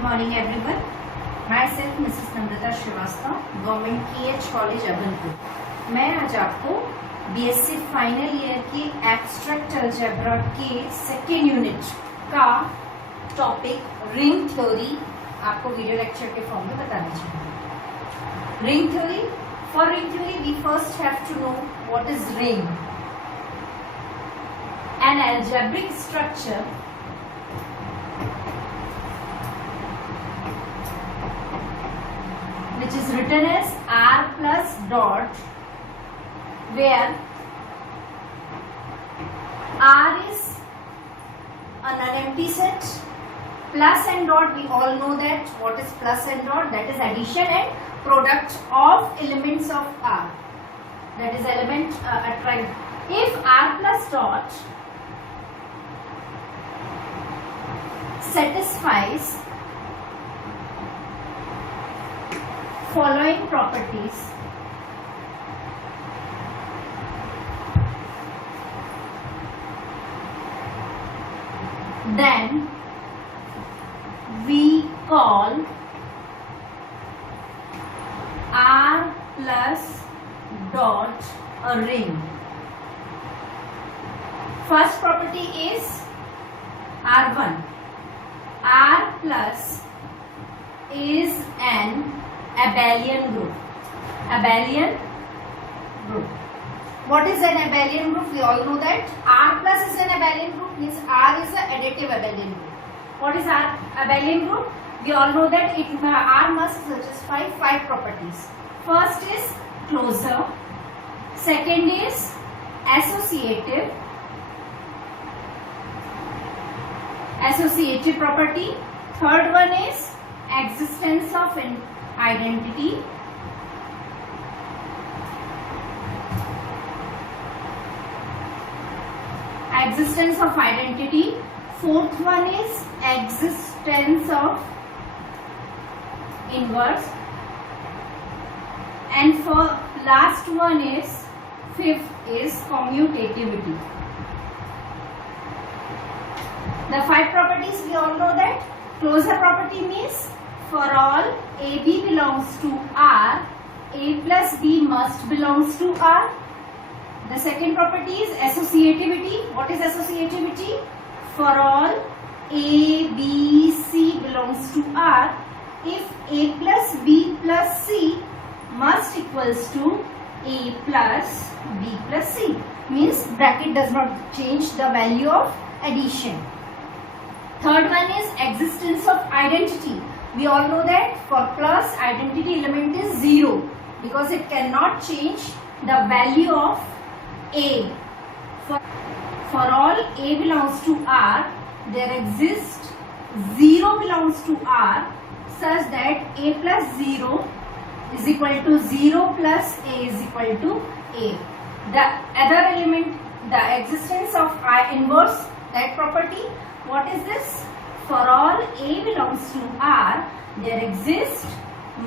Good morning everyone. Myself Mrs. Namrata Srivastava, Government KH College अबलपुर. मैं आज आपको BSc final year की abstract algebra के सेकेंड यूनिट का टॉपिक रिंग थ्योरी आपको वीडियो लेक्चर के फॉर्म में बताना चाहूँगी. Ring theory. For ring theory we first have to know what is ring. An algebraic structure which is written as R plus dot, where R is an empty set, plus and dot, we all know that what is plus and dot, that is addition and product of elements of R, that is element attract. If R plus dot satisfies following properties, then we call R plus dot a ring. First property is R1. R plus is an abelian group. Abelian group. What is an abelian group? We all know that R plus is an abelian group, means R is an additive abelian group. What is R abelian group? We all know that R must satisfy 5 properties. First is closure. Second is associative. Associative property. Third one is existence of an identity. Existence of identity. Fourth one is existence of inverse. And for last one is fifth is commutativity. The 5 properties we all know that. Closure property means for all AB belongs to R, A plus B must belongs to R. The second property is associativity. What is associativity? For all A, B, C belongs to R, if A plus B plus C must equals to A plus B plus C, means bracket does not change the value of addition. Third one is existence of identity. We all know that for plus identity element is 0 because it cannot change the value of A. For all A belongs to R, there exists 0 belongs to R such that A plus 0 is equal to 0 plus A is equal to A. The other element, the existence of I inverse, that property. What is this? For all A belongs to R, there exists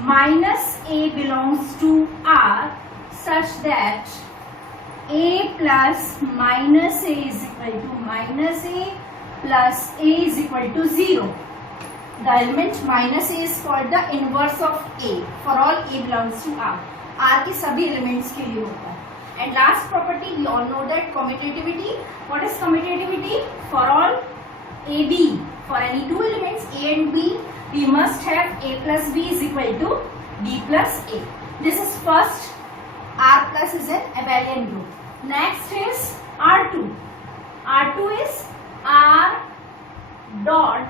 minus A belongs to R such that A plus minus A is equal to minus A plus A is equal to 0. The element minus A is called the inverse of A. For all A belongs to R. R के सभी elements के लिए होता है. And last property we all know that commutativity. What is commutativity? For all AB, for any 2 elements A and B, we must have A plus B is equal to B plus A. This is first. R plus is an abelian group. Next is R2. R2 is R dot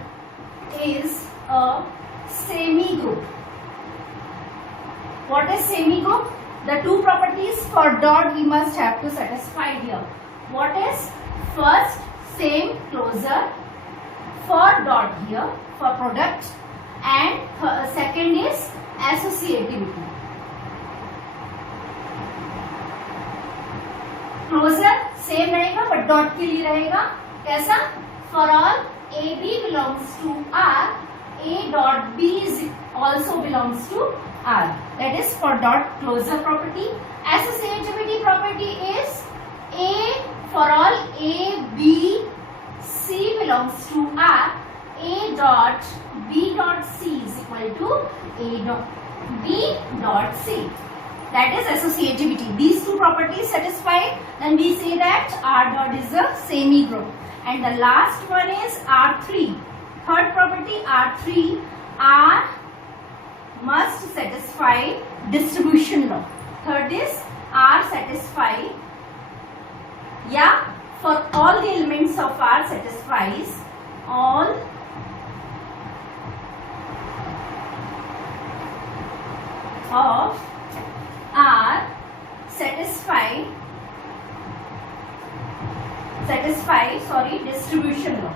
is a semi group. What is semi group? The 2 properties for dot we must have to satisfy here. What is first? Same closure. For dot here for product, and second is associativity. Closure same रहेगा but dot के लिए रहेगा कैसा? For all AB belongs to R, A dot B is also belongs to R. That is for dot closure property. Associativity property is A for all A, B, C belongs to R, A dot B dot C is equal to A dot B dot C. That is associativity. These two properties satisfied, then we say that R dot is a semi-group. And the last one is R3. Third property R3, R must satisfy distribution law. Third is R satisfy, yeah, for all the elements of R satisfies all of R satisfy distribution law.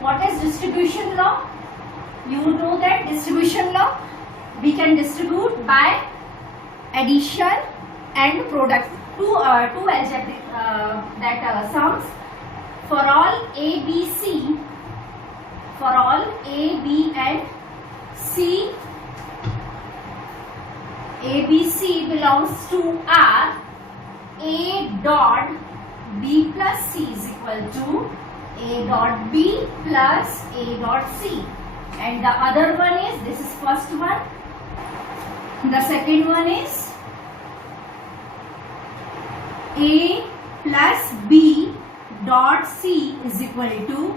What is distribution law? You know that distribution law, we can distribute by addition and product. Two algebraic sums for all A, B, C, for all A, B and C, A, B, C belongs to R. A dot B plus C is equal to A dot B plus A dot C. And the other one is, this is first one. The second one is A plus B dot C is equal to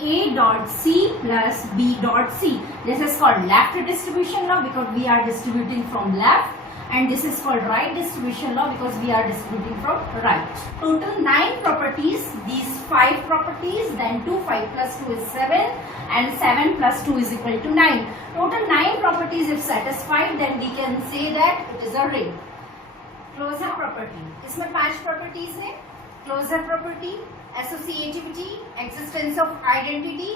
A dot C plus B dot C. This is called left distribution law because we are distributing from left, and this is called right distribution law because we are distributing from right. Total 9 properties, these 5 properties, then 2, 5 plus 2 is 7 and 7 plus 2 is equal to 9. Total 9 properties if satisfied, then we can say that it is a ring. Closure property, इसमें 5 properties है. Closure property, associativity, existence of identity,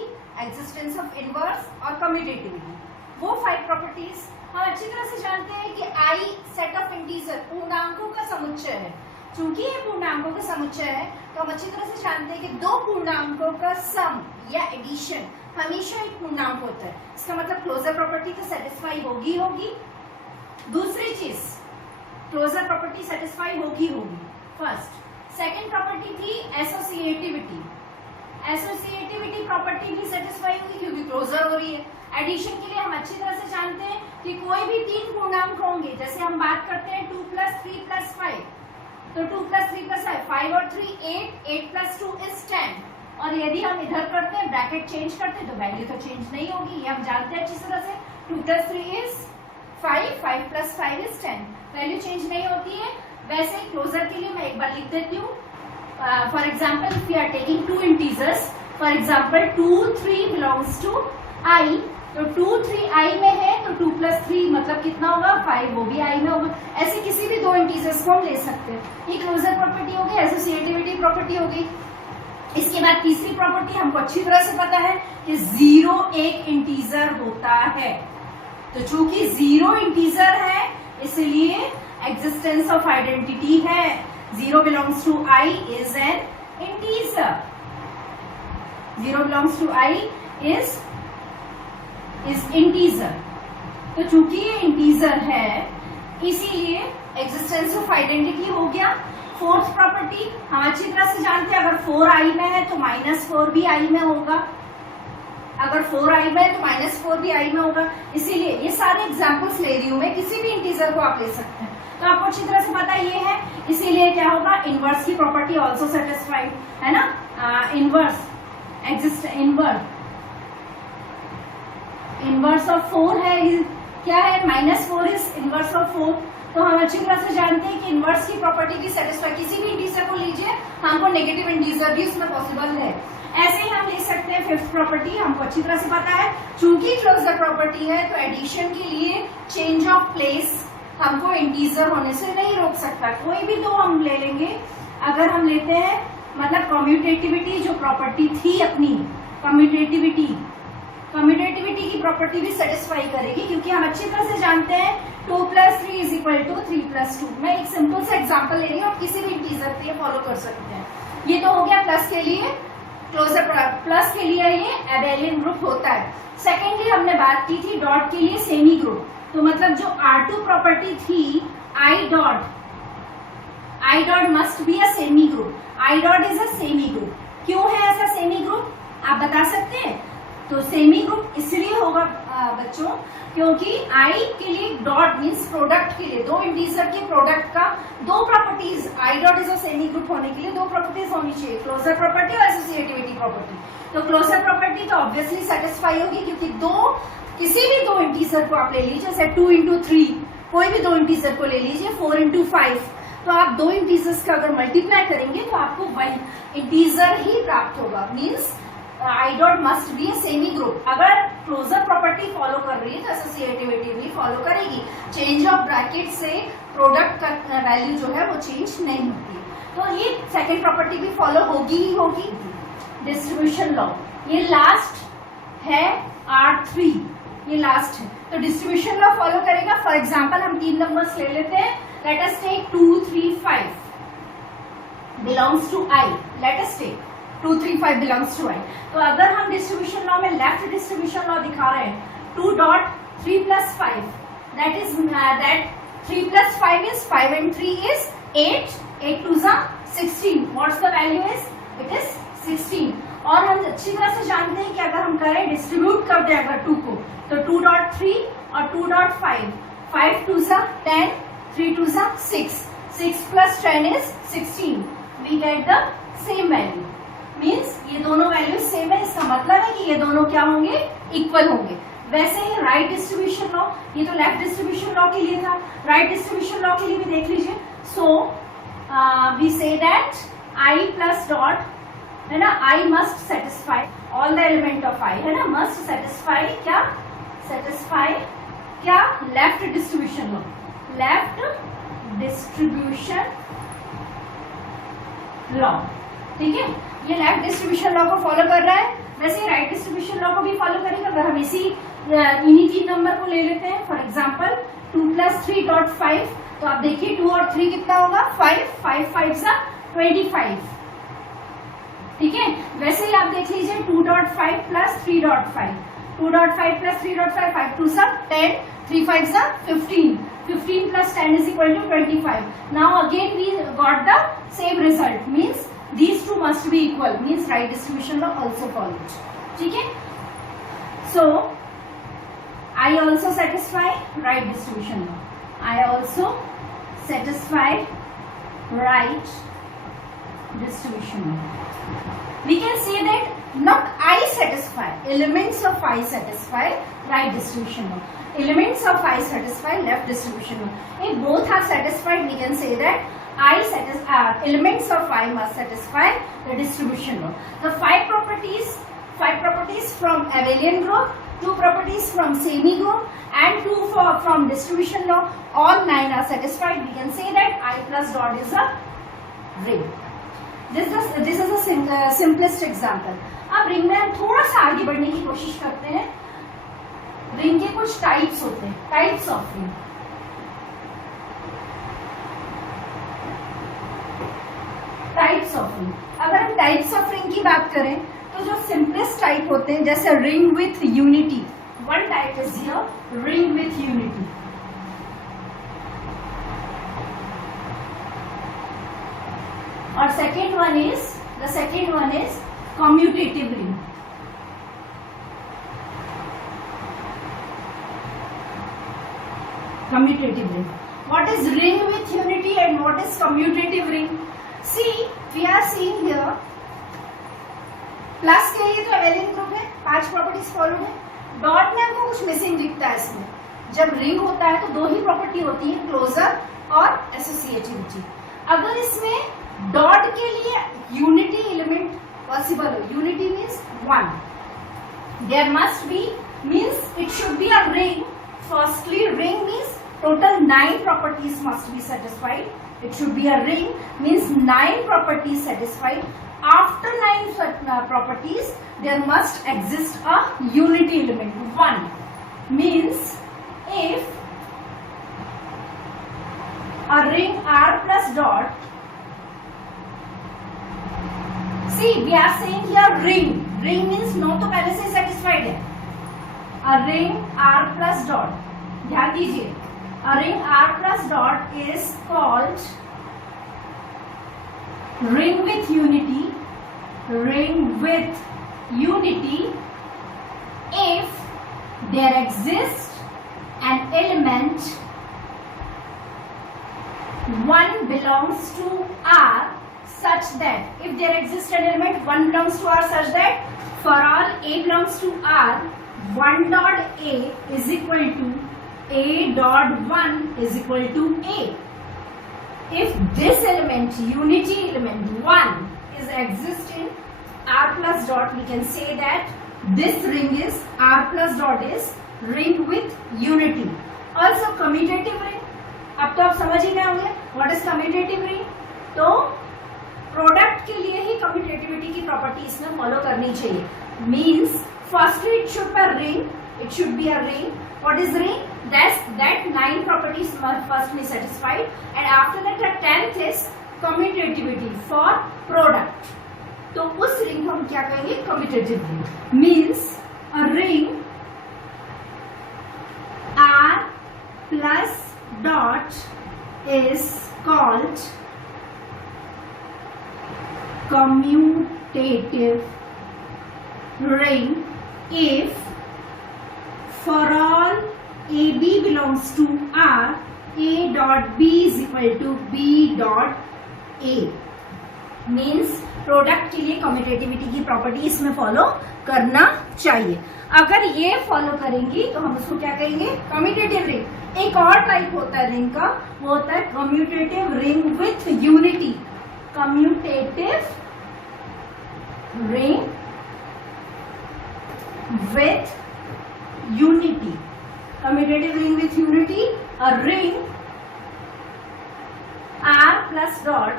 existence of inverse और commutativity. वो 5 properties हम अच्छी तरह से जानते हैं कि आई सेट ऑफ इंटीजर, पूर्णांकों का समुच्चय है. चूंकि ये पूर्णांकों का समुच्चय है तो हम अच्छी तरह से जानते हैं कि दो पूर्णांकों का सम या एडिशन हमेशा एक पूर्णांक होता है. इसका मतलब क्लोजर प्रॉपर्टी तो सेटिस्फाई होगी. दूसरी चीज, क्लोजर प्रॉपर्टी सेटिस्फाई होगी. फर्स्ट. सेकंड प्रॉपर्टी थी एसोसिएटिविटी. एसोसिएटिविटी प्रॉपर्टी भी सेटिस्फाई होगी क्योंकि क्लोजर हो रही है. एडिशन के लिए हम अच्छी तरह से जानते हैं कि कोई भी 3 पूर्णांक होंगे. जैसे हम बात करते हैं 2 प्लस 3 प्लस 5, तो 2 प्लस 3 प्लस 5 और 3 8, 8 प्लस 2 इज 10. और यदि हम इधर करते हैं, ब्रैकेट चेंज करते हैं, तो वैल्यू तो चेंज नहीं होगी. ये हम जानते हैं अच्छी तरह से. 2 plus 3 is 5, 5 plus 5 is 10. Value change नहीं होती है. वैसे क्लोजर के लिए मैं एक बार लिख देती हूँ. For example if you are taking 2 integers, for example 2, 3 belongs to I, तो 2, 3 आई में है तो 2 प्लस 3 मतलब कितना होगा 5, वो भी आई में होगा. ऐसे किसी भी 2 इंटीजर्स को हम ले सकते हैं. ये क्लोजर प्रॉपर्टी हो गई, एसोसिएटिविटी प्रॉपर्टी हो गई. इसके बाद तीसरी प्रॉपर्टी हमको अच्छी तरह से पता है कि 0 एक इंटीजर होता है. तो चूंकि 0 इंटीजर है इसलिए एग्जिस्टेंस ऑफ आइडेंटिटी है. 0 belongs to I is an integer. 0 belongs to I is integer. तो चूंकि ये इंटीजर है इसीलिए एग्जिस्टेंस ऑफ आइडेंटिटी हो गया. फोर्थ प्रॉपर्टी हम अच्छी तरह से जानते हैं, अगर 4 आई में है तो -4 भी आई में होगा. अगर 4 आई में है तो -4 भी आई में होगा. इसीलिए ये सारे एग्जांपल्स ले रही हूं मैं, किसी भी इंटीजर को आप ले सकते हैं. तो आपको अच्छी तरह से पता ये है. इसीलिए क्या होगा, इनवर्स की प्रॉपर्टी ऑल्सो सेटिस्फाइड है ना. इनवर्स इनवर्स ऑफ 4 है. क्या है, -4 इज इनवर्स ऑफ 4. तो हम अच्छी तरह से जानते हैं कि इनवर्स की प्रॉपर्टी भी सेटिस्फाई. किसी भी इंटीजर को लीजिए, हमको नेगेटिव इंटीजर भी उसमें पॉसिबल है. ऐसे ही हम ले सकते हैं. फिफ्थ प्रॉपर्टी हमको अच्छी तरह से पता है, चूंकि क्लोजर प्रॉपर्टी है तो एडिशन के लिए चेंज ऑफ प्लेस हमको इंटीजर होने से नहीं रोक सकता. कोई भी 2 हम ले लेंगे. अगर हम लेते हैं मतलब कम्यूटेटिविटी जो प्रॉपर्टी थी अपनी, कम्यूटेटिविटी की प्रॉपर्टी भी सेटिस्फाई करेगी क्योंकि हम अच्छी तरह से जानते हैं 2 plus 3 is equal to 3 plus 2. मैं एक सिंपल सा एग्जांपल ले रही हूँ, आप किसी भी इंटीजर पे फॉलो कर सकते हैं. ये तो हो गया प्लस के लिए. क्लोजर प्लस के लिए ये एबेलियन ग्रुप होता है. सेकेंडली हमने बात की थी डॉट के लिए सेमी ग्रुप. तो मतलब जो R2 प्रॉपर्टी थी I dot must be a semi group. I dot is a semi group. क्यों है ऐसा सेमी ग्रुप आप बता सकते हैं? तो सेमी ग्रुप इसलिए होगा बच्चों क्योंकि आई के लिए डॉट मीन्स प्रोडक्ट के लिए, दो इंटीजर के प्रोडक्ट का दो properties, I dot is a semi group होने के लिए दो प्रॉपर्टीज होनी चाहिए, क्लोजर प्रॉपर्टी और एसोसिएटिविटी प्रॉपर्टी। तो क्लोजर प्रॉपर्टी तो ऑब्वियसली सेटिस्फाई होगी क्योंकि किसी भी दो इंटीजर को आप ले लीजिए, जैसे 2 into 3, कोई भी दो इंटीजर को ले लीजिए, 4 into 5, तो आप दो इंटीजर्स का अगर मल्टीप्लाई करेंगे तो आपको वही इंटीजर ही प्राप्त होगा। Means I dot must be a semi group. अगर क्लोजर प्रॉपर्टी फॉलो कर रही है तो एसोसिएटिविटी भी फॉलो करेगी। चेंज ऑफ ब्रैकेट से प्रोडक्ट का वैल्यू जो है वो चेंज नहीं होती, तो ये सेकेंड प्रॉपर्टी भी फॉलो होगी ही होगी। डिस्ट्रीब्यूशन लॉ, ये लास्ट है R3, ये लास्ट है, तो डिस्ट्रीब्यूशन लॉ फॉलो करेगा। फॉर एग्जाम्पल हम 3 नंबर्स ले लेते हैं। Let us take 2, 3, 5 belongs to I। Let us take 2, 3, 5 belongs to I। तो अगर हम डिस्ट्रीब्यूशन लॉ में लेफ्ट डिस्ट्रीब्यूशन लॉ दिखा रहे हैं 2.3 + 5, दैट इज दैट 3 + 5 इज 5 and 3 is 8, 8 2 is 16। What's the value is? It is 16। और हम अच्छी तरह से जानते हैं कि अगर हम करें डिस्ट्रीब्यूट कर दें अगर 2 को, तो 2.3 और 2.5, 5 2 is 10, 3 2 is 6, 6 + 10 is 16। We get the same value. Means ये दोनों वैल्यू सेम है, इसका मतलब है कि ये दोनों क्या होंगे? इक्वल होंगे। वैसे ही राइट डिस्ट्रीब्यूशन लॉ, ये तो लेफ्ट डिस्ट्रीब्यूशन लॉ के लिए था, राइट डिस्ट्रीब्यूशन लॉ के लिए भी देख लीजिए। So we say that I plus dot है ना, I must satisfy all the element of I है ना, मस्ट सेटिस्फाई क्या? सेटिस्फाई क्या? Left distribution law, left distribution law. ठीक है, ये लेफ्ट डिस्ट्रीब्यूशन लॉ को फॉलो कर रहा है। वैसे राइट डिस्ट्रीब्यूशन लॉ को भी फॉलो करेगा। अगर हम इन्हीं 3 नंबर को ले लेते हैं, फॉर एग्जांपल 2 + 3.5, तो आप देखिए 2 और 3 कितना होगा? 5, 5 5 25। ठीक है, वैसे ही आप देख लीजिए 2.5 + 3.5, 2.5 + 3.5, 5 2 10, 3 5 15, 15 + 10 is equal to 25। Now again we got the same result, means these two must be equal, means right distribution law also followed। ठीक है, so I also satisfy right distribution law, I also satisfy right distribution law। We can say that not I satisfy, elements of I satisfy right distribution law, elements of I satisfy left distribution law। If both are satisfied, we can say that elements of I must satisfy the distribution law। The five properties from abelian group, 2 properties from semi group, and 2 from distribution law, all 9 are satisfied। We can say that I plus dot is a ring। This is a simplest example। अब ring में हम थोड़ा सा आगे बढ़ने की कोशिश करते हैं। रिंग के कुछ टाइप्स होते हैं, types of ring. Types of ring, अगर हम टाइप्स ऑफ रिंग की बात करें तो जो सिंपलेस्ट टाइप होते हैं, जैसे ring with unity, one type is here ring with unity. और second one is commutative ring. Commutative ring. What is ring with unity and what is commutative ring? See, we are seeing here plus के लिए तो abelian group है, 5 properties follow है। Dot में हमको कुछ missing दिखता है इसमें। जब रिंग होता है तो 2 ही प्रॉपर्टी होती है, क्लोजर और एसोसिएटिविटी। अगर इसमें डॉट के लिए यूनिटी एलिमेंट पॉसिबल हो, unity means 1, there must be, means it should be a ring. Firstly, ring means total 9 properties must be satisfied. It should be a ring, means 9 properties satisfied. After 9 properties, there must exist a unity element 1. Means if a ring R plus dot, see we are saying here ring. Ring means no तो पहले से satisfied है। A ring R plus dot, ध्यान दीजिए, a ring R plus dot is called ring with unity, ring with unity if there exists an element 1 belongs to R such that if there exists an element 1 belongs to R such that for all A belongs to R 1 dot A is equal to A dot 1 is equal to A. If this element, unity element 1 is exist in R plus dot, we can say that this ring is R plus dot is ring with unity. Also commutative ring. अब तो आप समझ ही गए होंगे what is commutative ring. तो product के लिए ही commutativity की प्रॉपर्टी इसमें फॉलो करनी चाहिए. Means firstly it should be a ring, it should be a ring. What is ring? that 9 properties must first be satisfied, and after that the 10th is commutativity for product. तो उस ring को हम क्या कहेंगे? Commutative ring. Means a ring R plus dot is called commutative ring if for all AB belongs to R, A dot B is equal to B dot A. Means product के लिए commutativity की property इसमें follow करना चाहिए. अगर ये follow करेंगी तो हम उसको क्या कहेंगे? Commutative ring. एक और टाइप होता है रिंग का, वो होता है commutative ring with unity. Commutative ring with unity. Commutative ring with unity, a ring R plus dot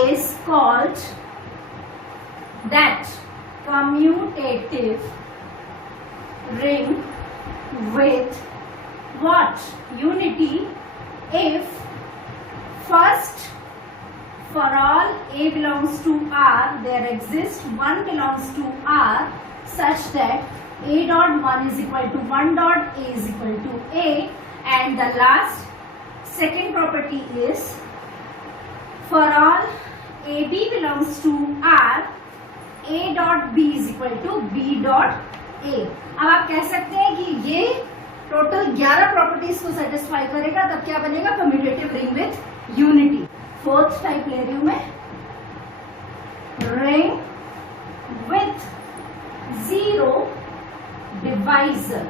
is called that commutative ring with what? Unity if first for all A belongs to R there exists 1 belongs to R such that A dot 1 is equal to 1 dot A is equal to A, and the last second property is for all AB belongs to R, A dot B is equal to B dot A. अब आप कह सकते हैं कि ये total 11 properties को satisfy करेगा, तब क्या बनेगा? Commutative ring with unity. Fourth type ले रही हूं मैं, ring with zero divisor.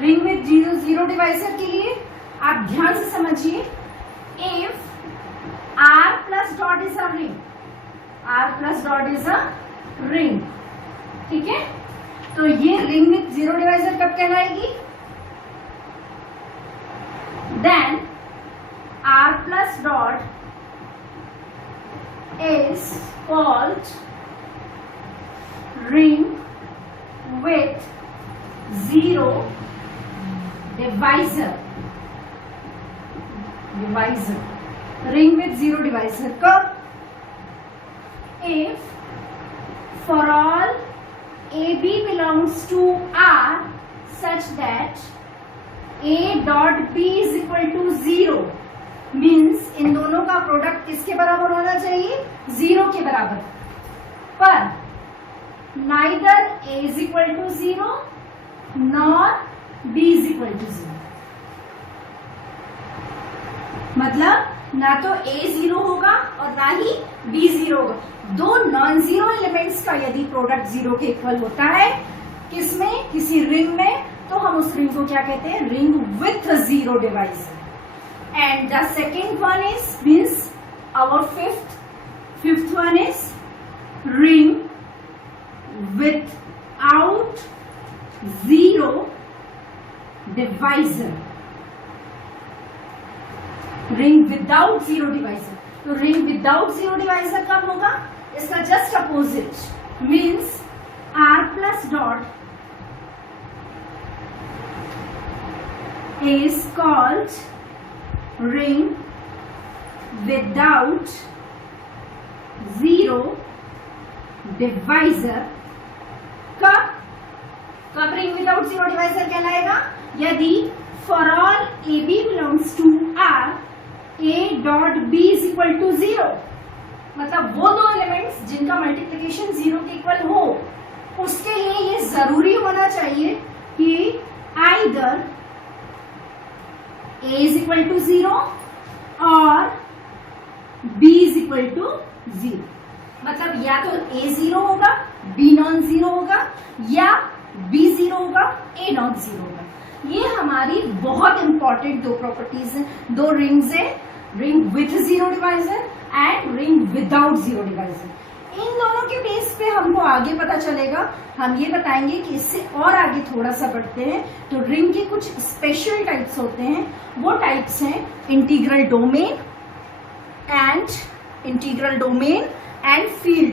Ring with zero divisor के लिए आप ध्यान से समझिए. If R plus dot is a ring, R plus dot is a ring. ठीक है, तो ये रिंग विथ जीरो डिवाइजर कब कहलाएगी? Then R plus dot is called ring with zero divisor. Ring with zero divisor कब? If for all AB belongs to R such that A dot B is equal to 0. Means in दोनों का product किसके बराबर होना चाहिए? 0 के बराबर. पर neither A is equal to 0 nor B is equal to 0. मतलब ना तो A 0 होगा और ना ही B 0 होगा. दो नॉन जीरो एलिमेंट्स का यदि प्रोडक्ट 0 के इक्वल होता है किसमें? किसी रिंग में, तो हम उस रिंग को क्या कहते हैं? Ring with zero divisor. And the second one is means our fifth one is ring without zero divisor. Ring without zero divisor. तो रिंग विदाउट जीरो डिवाइजर कब होगा? इसका just opposite means R plus dot is called ring without zero divisor. कब ring without zero divisor कहलाएगा? यदि for all AB belongs to R, A dot B is equal to 0. मतलब वो दो elements जिनका मल्टीप्लिकेशन 0 के इक्वल हो, उसके लिए ये जरूरी होना चाहिए कि either a is equal to 0 और b इज इक्वल टू 0। मतलब या तो a 0 होगा, b नॉन 0 होगा, या b 0 होगा, a नॉट 0 होगा। ये हमारी बहुत इंपॉर्टेंट दो प्रॉपर्टीज हैं, दो रिंग्स है, ring with 0 divisor and ring without 0 divisor. इन दोनों के बेस पे हमको आगे पता चलेगा। हम ये बताएंगे कि इससे और आगे थोड़ा सा बढ़ते हैं तो रिंग के कुछ स्पेशल टाइप्स होते हैं। वो टाइप्स हैं इंटीग्रल डोमेन एंड फील्ड।